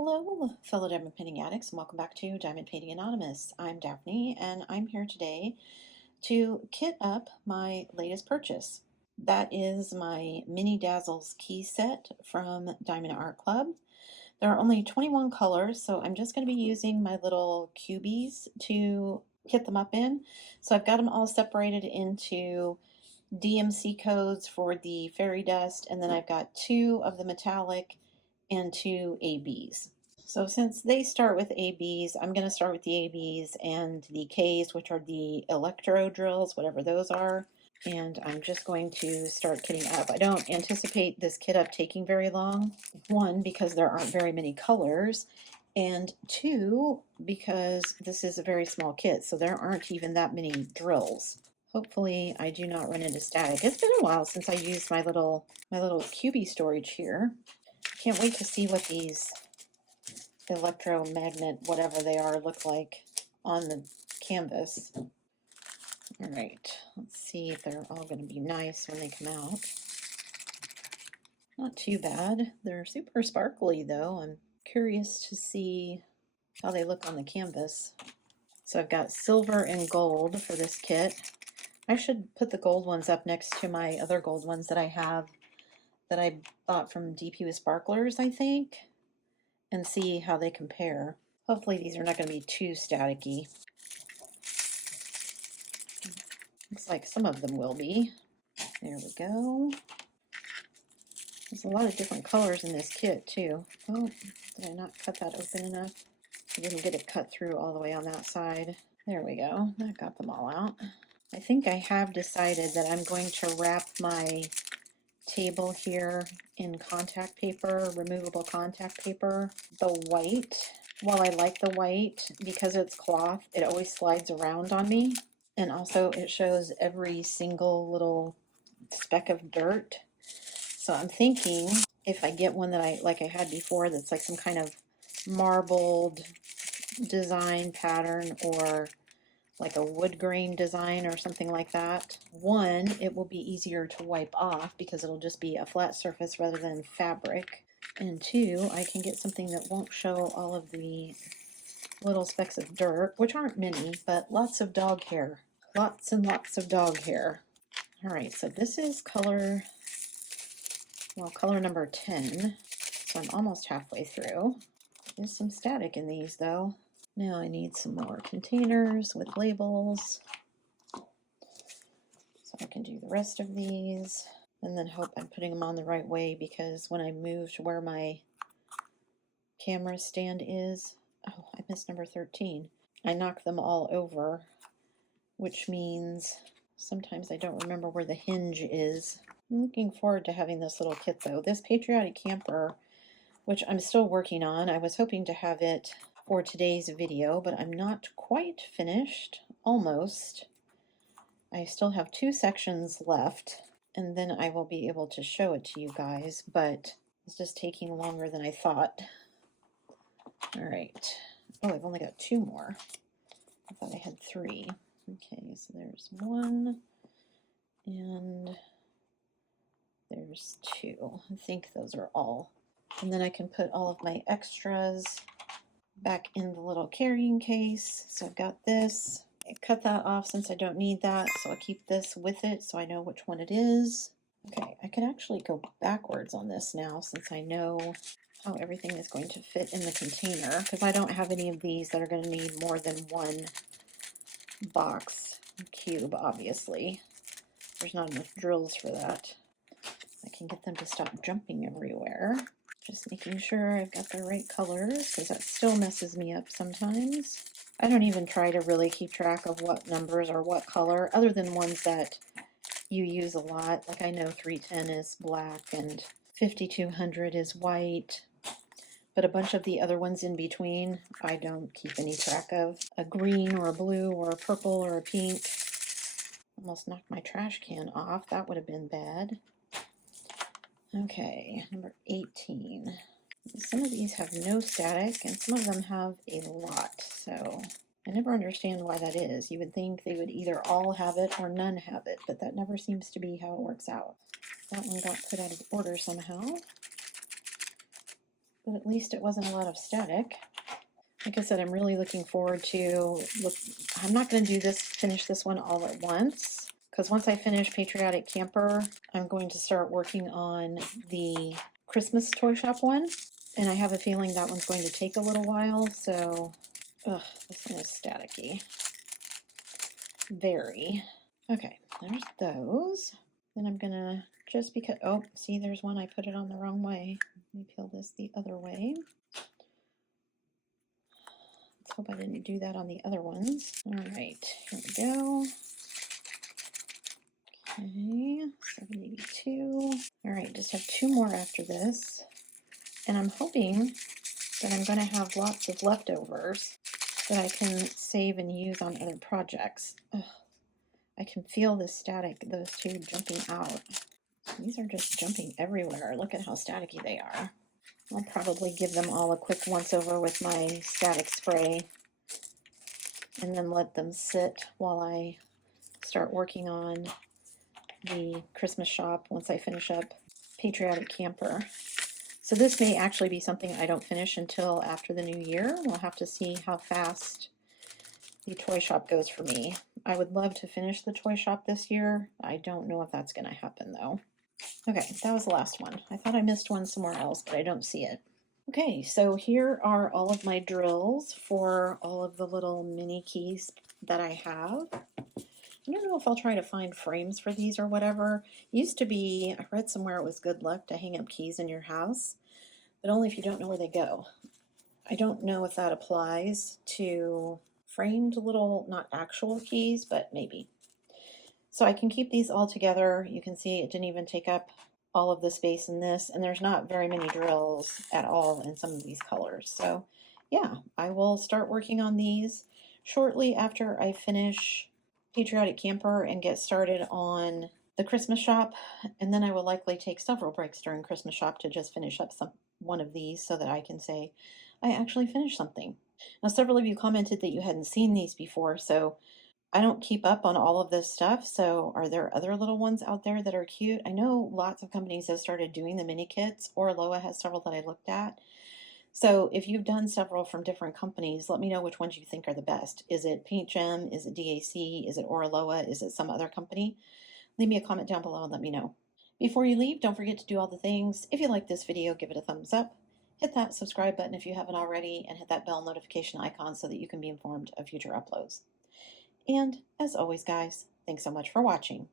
Hello, fellow diamond painting addicts, and welcome back to Diamond Painting Anonymous. I'm Daphne, and I'm here today to kit up my latest purchase. That is my Mini Dazzles key set from Diamond Art Club. There are only 21 colors, so I'm just going to be using my little cubies to kit them up in. So I've got them all separated into DMC codes for the fairy dust, and then I've got 2 of the metallic and 2 ABs. So since they start with ABs, I'm going to start with the ABs and the Ks, which are the electro drills, whatever those are. And I'm just going to start kitting up. I don't anticipate this kit up taking very long. 1, because there aren't very many colors. And 2, because this is a very small kit, so there aren't even that many drills. Hopefully I do not run into static. It's been a while since I used my little cubie storage here. Can't wait to see what these electromagnet, whatever they are, look like on the canvas. All right, let's see if they're all going to be nice when they come out. Not too bad. They're super sparkly though. I'm curious to see how they look on the canvas. So I've got silver and gold for this kit. I should put the gold ones up next to my other gold ones that I have that I bought from DP with Sparklers, I think, and see how they compare. Hopefully these are not going to be too staticky. Looks like some of them will be. There we go. There's a lot of different colors in this kit too. Oh, did I not cut that open enough? I didn't get it cut through all the way on that side. There we go. That got them all out. I think I have decided that I'm going to wrap my table here in contact paper, removable contact paper. The white, while I like the white because it's cloth, it always slides around on me. And also it shows every single little speck of dirt. So I'm thinking if I get one that I had before that's like some kind of marbled design pattern or like a wood grain design or something like that. 1, it will be easier to wipe off because it'll just be a flat surface rather than fabric. And 2, I can get something that won't show all of the little specks of dirt, which aren't many, but lots of dog hair. Lots and lots of dog hair. All right, so this is color number 10. So I'm almost halfway through. There's some static in these though. Now I need some more containers with labels so I can do the rest of these and then hope I'm putting them on the right way, because when I moved where my camera stand is, oh, I missed number 13. I knocked them all over, which means sometimes I don't remember where the hinge is. I'm looking forward to having this little kit though. This Patriotic Camper, which I'm still working on, I was hoping to have it for today's video, but I'm not quite finished. Almost. I still have 2 sections left, and then I will be able to show it to you guys, but it's just taking longer than I thought. All right. Oh, I've only got 2 more. I thought I had 3. Okay, so there's 1, and there's 2. I think those are all. And then I can put all of my extras back in the little carrying case. So I've got this. I cut that off since I don't need that, so I'll keep this with it so I know which one it is. Okay, I could actually go backwards on this now since I know how everything is going to fit in the container, because I don't have any of these that are going to need more than 1 box cube, obviously. There's not enough drills for that. I can get them to stop jumping everywhere. Just making sure I've got the right colors, because that still messes me up sometimes. I don't even try to really keep track of what numbers are what color, other than ones that you use a lot. Like I know 310 is black and 5200 is white, but a bunch of the other ones in between, I don't keep any track of. A green or a blue or a purple or a pink. Almost knocked my trash can off. That would have been bad. Okay, number 18. Some of these have no static and some of them have a lot, so I never understand why that is. You would think they would either all have it or none have it, but that never seems to be how it works out. That one got put out of order somehow. but at least it wasn't a lot of static. Like I said, I'm really looking forward to, I'm not going to finish this one all at once, because once I finish Patriotic Camper, I'm going to start working on the Christmas Toy Shop one, and I have a feeling that one's going to take a little while, so, ugh, this one is staticky. Very. Okay, there's those. Then I'm gonna, just because, oh, see, there's one, I put it on the wrong way. Let me peel this the other way. Let's hope I didn't do that on the other ones. All right, here we go. Okay, 782. All right, just have 2 more after this. And I'm hoping that I'm gonna have lots of leftovers that I can save and use on other projects. Ugh, I can feel the static, those 2 jumping out. These are just jumping everywhere. Look at how staticky they are. I'll probably give them all a quick once over with my static spray and then let them sit while I start working on the Christmas Shoppe once I finish up Patriotic Camper. So this may actually be something I don't finish until after the new year. We'll have to see how fast the toy shop goes for me. I would love to finish the toy shop this year. I don't know if that's going to happen though. Okay, that was the last one. I thought I missed one somewhere else, but I don't see it. Okay, so here are all of my drills for all of the little mini keys that I have. I don't know if I'll try to find frames for these or whatever. It used to be, I read somewhere it was good luck to hang up keys in your house, but only if you don't know where they go. I don't know if that applies to framed little, not actual keys, but maybe. So I can keep these all together. You can see it didn't even take up all of the space in this, and there's not very many drills at all in some of these colors. So yeah, I will start working on these shortly after I finish Patriotic Camper and get started on the Christmas Shoppe, and then I will likely take several breaks during Christmas Shoppe to just finish up one of these so that I can say I actually finished something. Now, several of you commented that you hadn't seen these before, so I don't keep up on all of this stuff, so are there other little ones out there that are cute? I know lots of companies have started doing the mini kits, or Loa has several that I looked at. So if you've done several from different companies, let me know which ones you think are the best. Is it Paint Gem? Is it DAC? Is it Oraloa? Is it some other company? Leave me a comment down below and let me know. Before you leave, don't forget to do all the things. If you like this video, give it a thumbs up. Hit that subscribe button if you haven't already, and hit that bell notification icon so that you can be informed of future uploads. And as always, guys, thanks so much for watching.